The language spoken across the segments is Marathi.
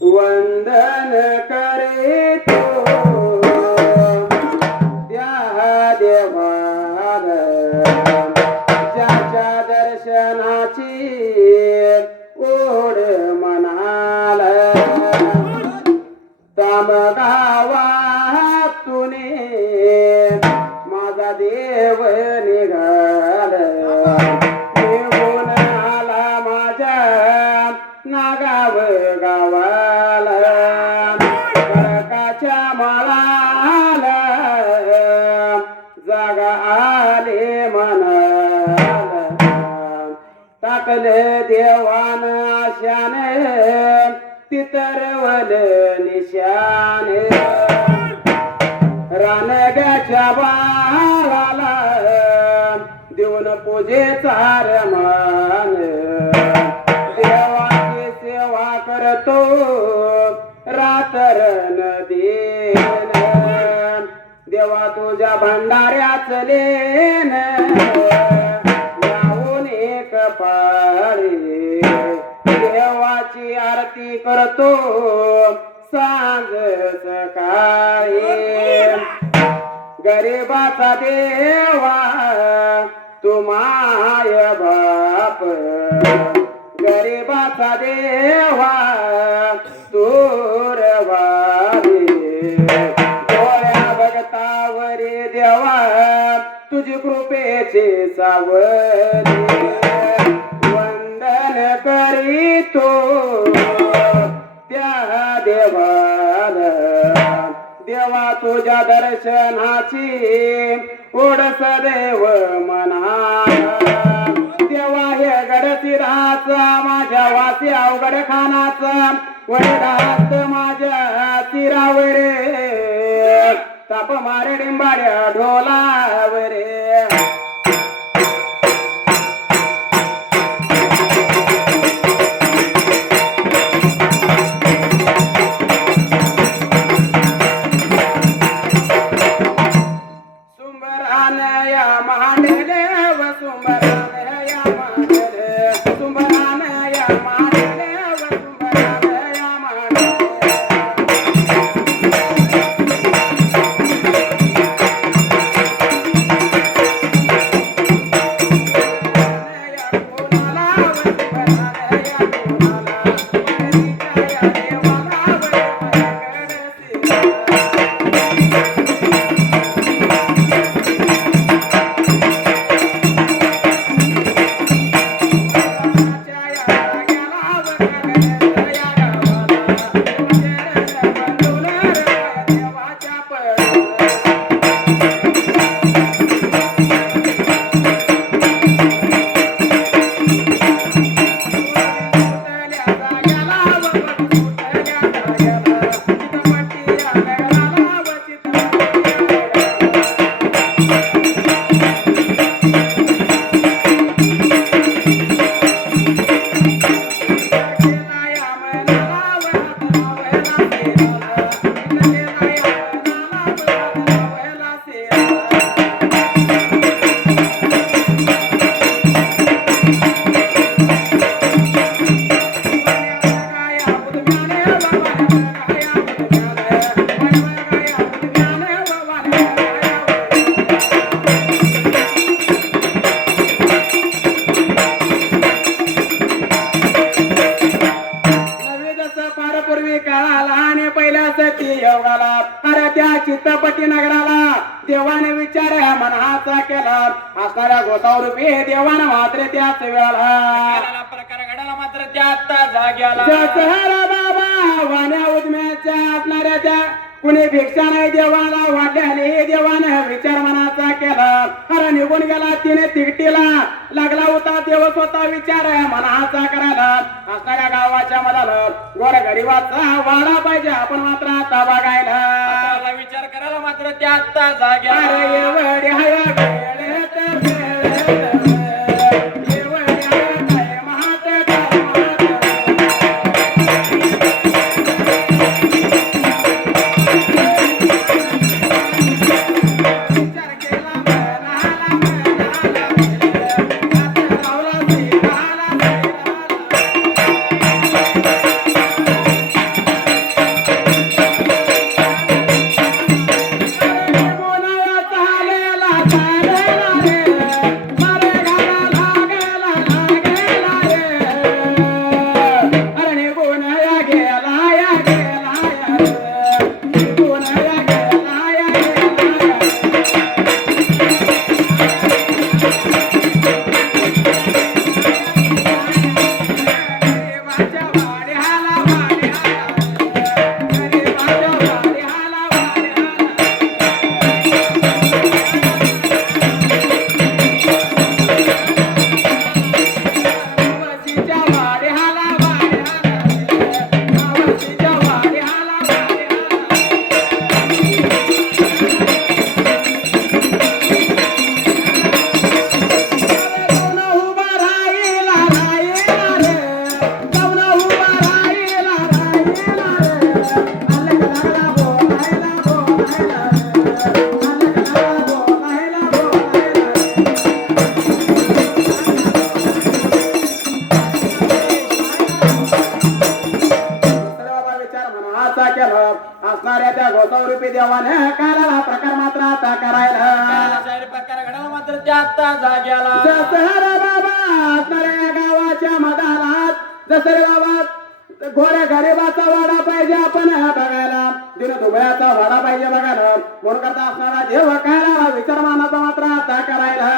वंदन करे तो त्या देवाला ज्याच्या दर्शनाची ओढ मनाला तामगावातून माझा देव निघाल निघून आला माझ्या नागाव गावाला खडकाच्या माळाला जागा आले मनाला टाकले देवान आशाने तितरवल निशाने रानग्याच्या बाळाला देऊन पूजेचा रमान देवाची सेवा करतो रातर नदीन देवा तुझ्या भंडाऱ्याच लेन याहून एक पाळी देवाची आरती करतो सांग सकाळी गरीबाचा देवा तू माय बाप गरीबाचा देवा तुरवारी डोळ्या बघतावरी देवा तुझी कृपेची सावली वंदन करीतो त्या देवाला देवा तुझ्या दर्शनाची ओढ सदैव मना देवा हे गडचिराचा माझ्या वासी अवघड खानाचा वडील माझ्या चिरावरे ताप मारे डिंबाड्या ढोलावरे चित्रपटी नगराला देवाने विचार मनाचा केला असणाऱ्या गोसावरूपी देवानं मात्र त्याच वेळाला प्रकार घडाला मात्र त्यात जाग्याला बाबा वाण्या उद्म्याच्या असणाऱ्या त्या कुणी भिक्षा नाही देवाला वाटले देवानं विचार मनाचा केला अरे निघून गेला तिने तिकटीला लागला होता देव स्वतः विचार मनाचा करायला असणाऱ्या गावाच्या मधाला गोर गरीबाचा वाडा पाहिजे आपण मात्र आता बघायला विचार करायला मात्र त्या आता जाग्या अरे एवढी असणाऱ्या त्या गोसावरूपी देवाने काला प्रकार मात्र आता करायला प्रकार घडाला मात्र त्या आता जाग्याला जसं बाबा असणाऱ्या गावाच्या मदानात जसं रे बाबा गोऱ्या गरीबाचा वाडा पाहिजे आपण बघायला दिन दुबळ्याचा वाडा पाहिजे बघायला म्हणून करता असणारा देव काला विचार मानाचा मात्र आता करायला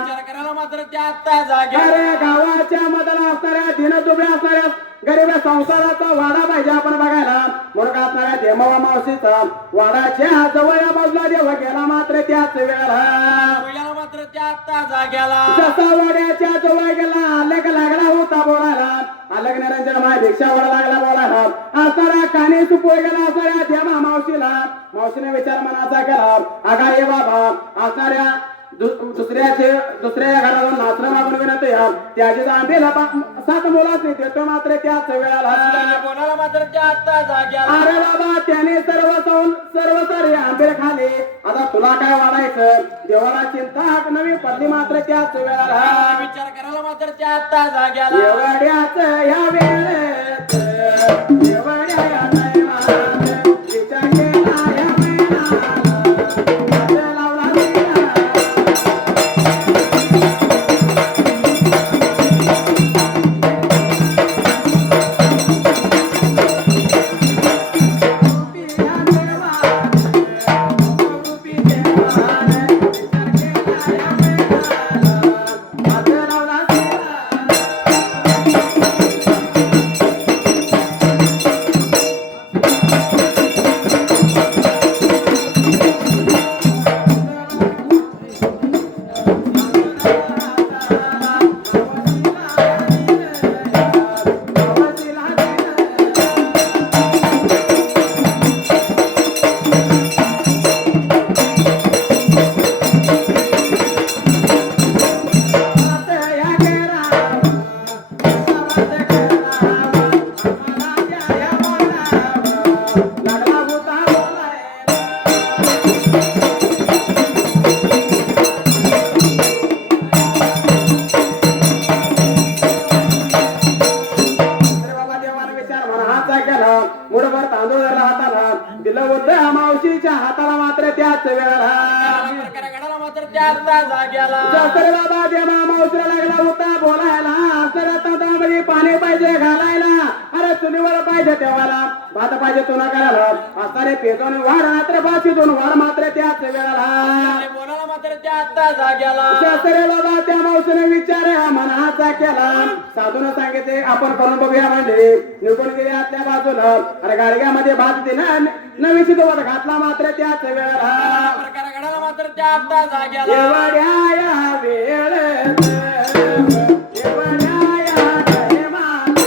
विचार करायला मात्र त्या आता जाग्या अरे गावाच्या मदाला असणाऱ्या दिन दुबळ्या असणाऱ्या गरीब संसाराचा वाडा पाहिजे आपण बघायला म्हणून का असणाऱ्या देमावा मावशीचा वाडाच्या जवळ या बाजूला देव गेला मात्र त्याच वेळेला मात्र त्या आता जाग्याला जसा वाड्याच्या जवळ गेला अलग लागला होता बोलायला अलग निरंजन माय भिक्षा वडा लागला बोलायला असणारा काने चुकून गेला असणाऱ्या देमा मावशीने विचार मनाचा केला अगा ये बाबा असणाऱ्या दुसऱ्या घराला नाचणं मागून विनंती त्याची आंबेला 7 मुलाच देतो मात्र त्याच वेळेला बोलायला मात्र त्या आता जाग्याला अरे बाबा त्याने सर्व सारे आंबे खाले आता तुला काय वाढायचं देवाला चिंता नवी पडली मात्र त्याच वेळेला विचार करायला मात्र त्या आता जाग्याला एवढ्याच ह्या वेळेत एवढ्या या टायमात विचार केला या मुठभर तांदूळ धरला हाताला दिलं होतं मावशीच्या हाताला मात्र त्याच वेळेला मात्र त्या आता जाग्याला जसं बाबा देवा मावशीला लागला होता बोलायला असं तांदळामध्ये पाणी पाहिजे घालायला अरे चुलीवर पाहिजे तेव्हाला भात पाहिजे तुला करायला असणारे पेटून वाढ मात्र बाशीतून वाढ मात्र त्याच वेळेला बोलायला मात्र त्या आता जाग्याला जसं बाबा त्या मावशीने विचार मनाचा केला साधून सांगितले आपण करून बघूया म्हणजे निघून गेले आतल्या बाजूला अरे गाडग्यामध्ये भात दिला नवी शिदवट घातला मात्र त्याच वेळेला प्रकार घडाला मात्र त्या आता जाग्याला एवढ्या या वेळेत एवढ्या या टायमात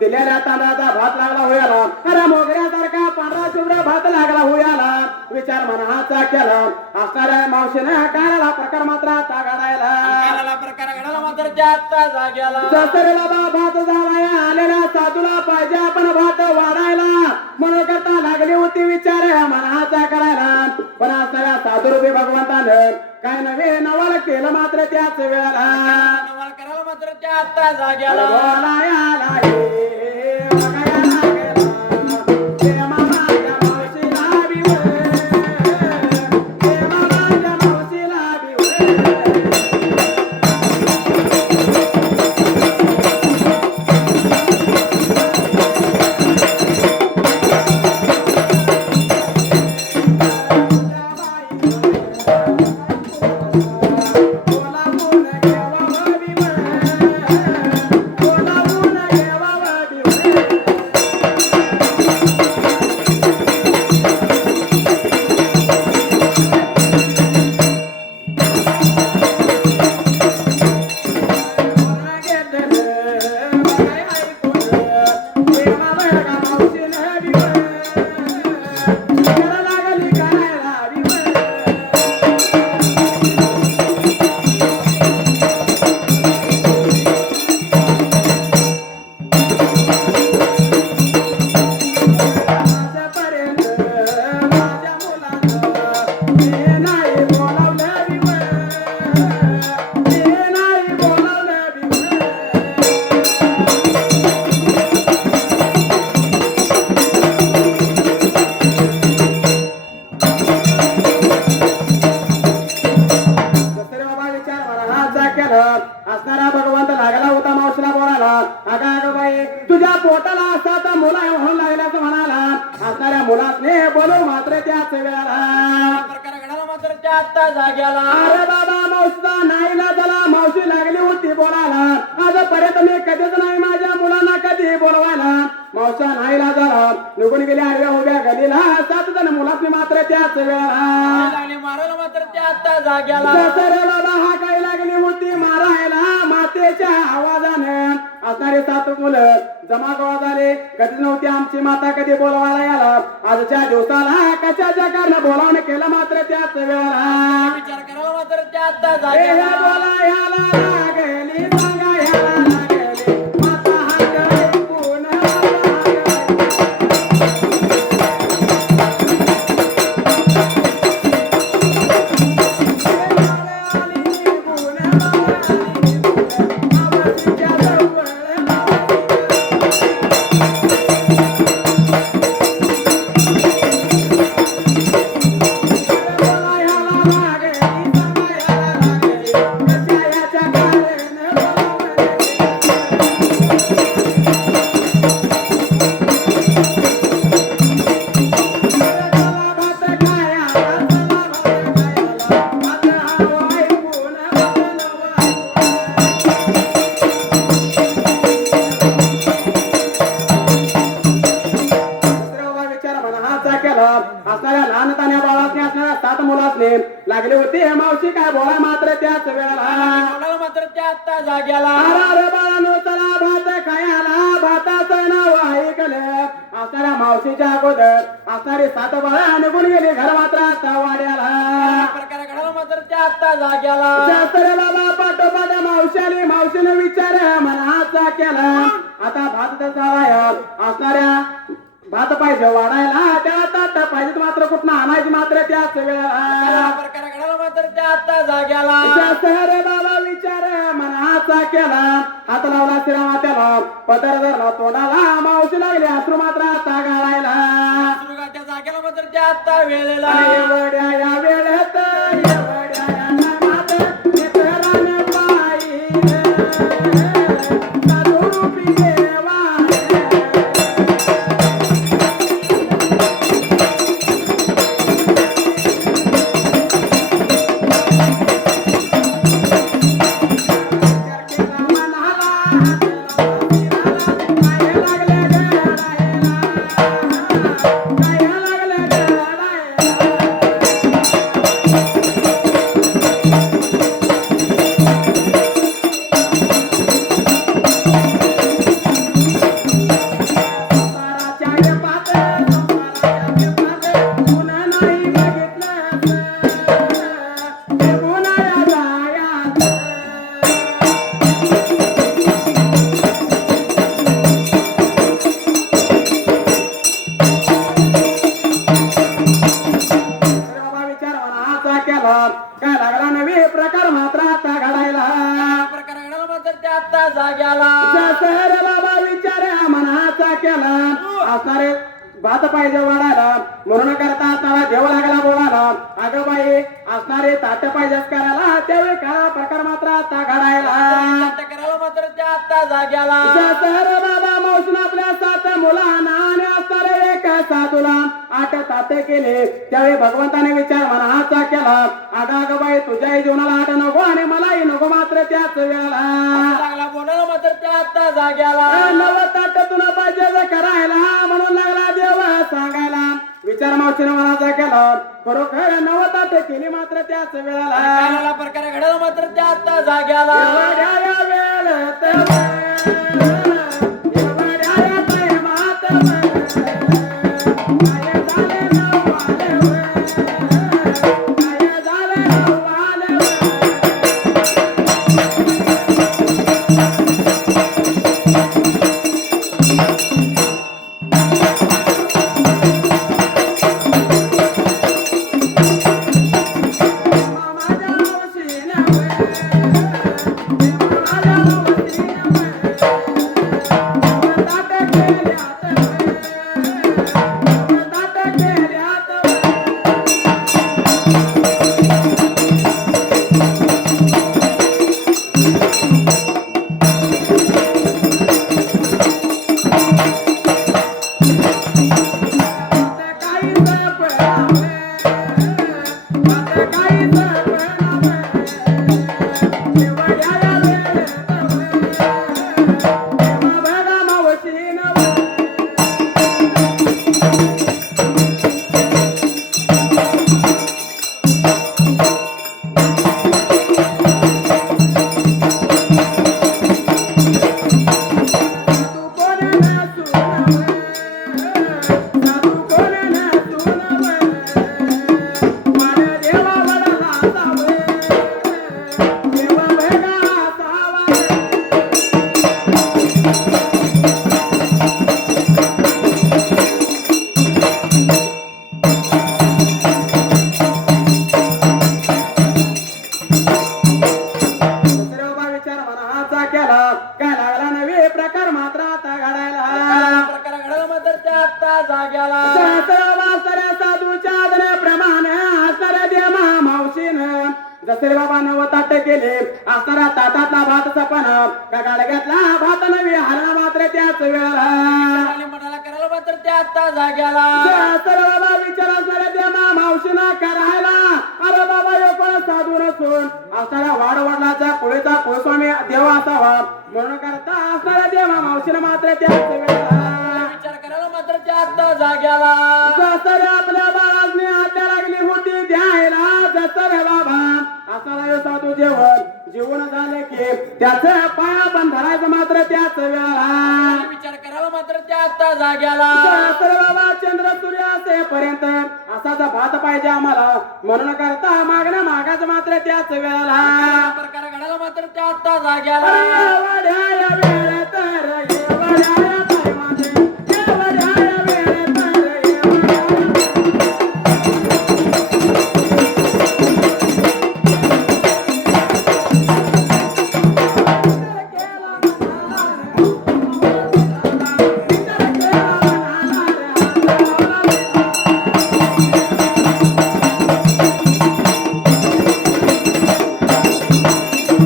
दिलेल्या तांदळाचा भात लागला होयाला अरे मोगऱ्यासारखा पांढरा शुभ्र भात लागला होयाला विचार मनाचा केला असणाऱ्या मावशीने काढायला प्रकार मात्र आता घडायला प्रकार घडाला मात्र त्या आता जाग्याला जसं बाबा भात झालाय आलेल्या साधूला पाहिजे आपण भात वाढायला म्हणून करता लागली होती विचार मनाचा करायला पण असणाऱ्या साधू भगवंतानं काय नवे नवल केलं मात्र त्याच वेळेला नवल करायला मात्र त्या आता जाग्याला बोलाला अगं बाई तुझ्या पोटाला असा तर मुला म्हणून लागल्याचं म्हणाला असणाऱ्या मुलासने बोलू मात्र त्याच वेळाला प्रकार घडाला मात्र त्या आत्ता जाग्याला अरे बाबा मावशीचा नाहीला त्याला मावशी लागली होती बोलायला आजपर्यंत मी कधीच नाही माझ्या मुलांना कधी बोलवायला मावसा नाहीला झाला निघून गेल्या आडव्या उभ्या गलीला 7 जण मुलासनी मात्र त्याच वेळा आणि मारायला मात्र त्या आत्ता जाग्याला रे बाबा हा काही लागली होती मारायला मातेच्या आवाजाने असणारे 7 मुलं जमा गोळा झाले कधी नव्हती आमची माता कधी बोलवायला याला आजच्या दिवसाला कशाच्या कारण बोलावणं केलं मात्र त्याच वेळा विचार करायला मात्र त्या आत्ता हे जाग्याला बोला याला लागली सांगा याला लागली माता हात पुन्हा असणाऱ्या लहानतान्या बाळासने असणाऱ्या 7 मुलासने लागले होते हे मावशी काय बोला मात्र त्याच वेळेला मात्र त्या आत्ता जाग्याला अरे बाळानो चला भात खायला भाताचं नाव ऐकलं असणाऱ्या मावशीच्या अगोदर असणारी 7 बाळा निघून गेली घर मात्र आता वाड्याला प्रकार घडाला मात्र त्या आत्ता जाग्याला जास्त रे बाबा पाठोपाठ मावशीने विचार मनाचा केला आता भात झाला असणाऱ्या भात पाहिजे वाढायला त्या ताट पाहिजे मात्र कुठं आणायची मात्र त्याच वेळेला प्रकार घडाला मात्र त्या आत्ता जाग्याला जास्त रे बाबा विचार मनाचा केला हात लावला शिरामा त्याला पदर धरला तोंडाला मावशी लागली अश्रू मात्र आता गाळायला त्या जाग्याला मात्र त्या आत्ता वेळेला एवढ्या या वेळेत एवढ्या या नामात मित्राने पाहिलं साधुरूपी देवा काय लागला नवी प्रकार मात्र आता घडायला प्रकार घडाला मात्र त्या आत्ता जाग्याला रे बाबा विचार मनाचा केला असणारे भात पाहिजे वाढायला म्हणून करता असणारा देव लागला बोलायला अगं बाई असणारे ताट पाहिजे करायला त्यावेळी काय प्रकार मात्र आता घडायला करायला मात्र त्या आत्ता जाग्याला रे बाबा मावशीन आपल्या 7 मुलांना आणि असणारे एक साधूला 8 ताटे केले त्यावेळी भगवंताने विचार मनाचा केला अगं बाई तुझ्याही जीवनाला 8 नको आणि मलाही नको मात्र त्याच वेळेला लागला बोलायला मात्र त्या आत्ता जाग्याला 9 ताट तुला पाहिजे करायला म्हणून लागला देव सांगायला विचार मावशीने मनाचा केला खरोखर 9 ताट केली मात्र त्याच वेळेला प्रकार घडाला मात्र त्या आत्ता जाग्याला भातातला भात सपन का गाडग्यातला भात नवी हाला मात्र त्याच वेळेला मनाला करायला मात्र त्या आता जाग्याला सर्व बाबा विचार असणाऱ्या देवा मावशीना करायला अरे बाबा यो पण साधू नसून असणारा वाडवडलाचा कुळेचा कुळस्वामी देव असावा म्हणून करता असणाऱ्या देवा मावशीला मात्र त्याच वेळेला विचार करायला मात्र त्या आता जाग्याला जसं आपल्या बाळाने हात्या लागली होती द्यायला जसं रे बाबा असणारा यो साधू जेवण झाले की त्याच पाया पण धरायचं मात्र त्याच वेळेला विचार करायला मात्र त्या आता जाग्याला तर बाबा चंद्र सूर्य असेपर्यंत असाच भात पाहिजे आम्हाला म्हणून करता मागणं मागायचं मात्र त्याच वेळेला प्रकार घडायला मात्र त्या आता जाग्याला एवढ्या वेळेत तर एवढ्या टायमात एवढ्या वेळेत तर एवढ्या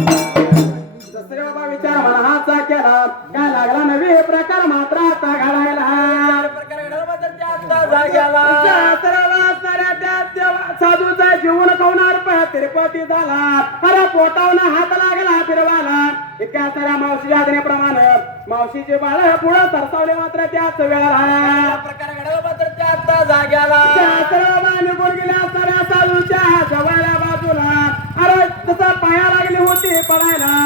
जसं बाबा विचार मनाचा केला काय लागला नवे प्रकार मात्र आता घडायला प्रकार घडायला मात्र त्या आता जाग्याला साधूचा जीवन कवणार तिरुपती झाला अरे पोटावनं हात लागला फिरवाला इतक्या साऱ्या मावशी यादनेप्रमाणे मावशीचे बाळ पुढे सरसावले मात्र त्याच वेळेला प्रकार घडायला मात्र त्या आता जाग्याला निघून गेल्या साऱ्या साधूच्या जवळल्या बाजूला अरे तसा पाया लागली होती पडायला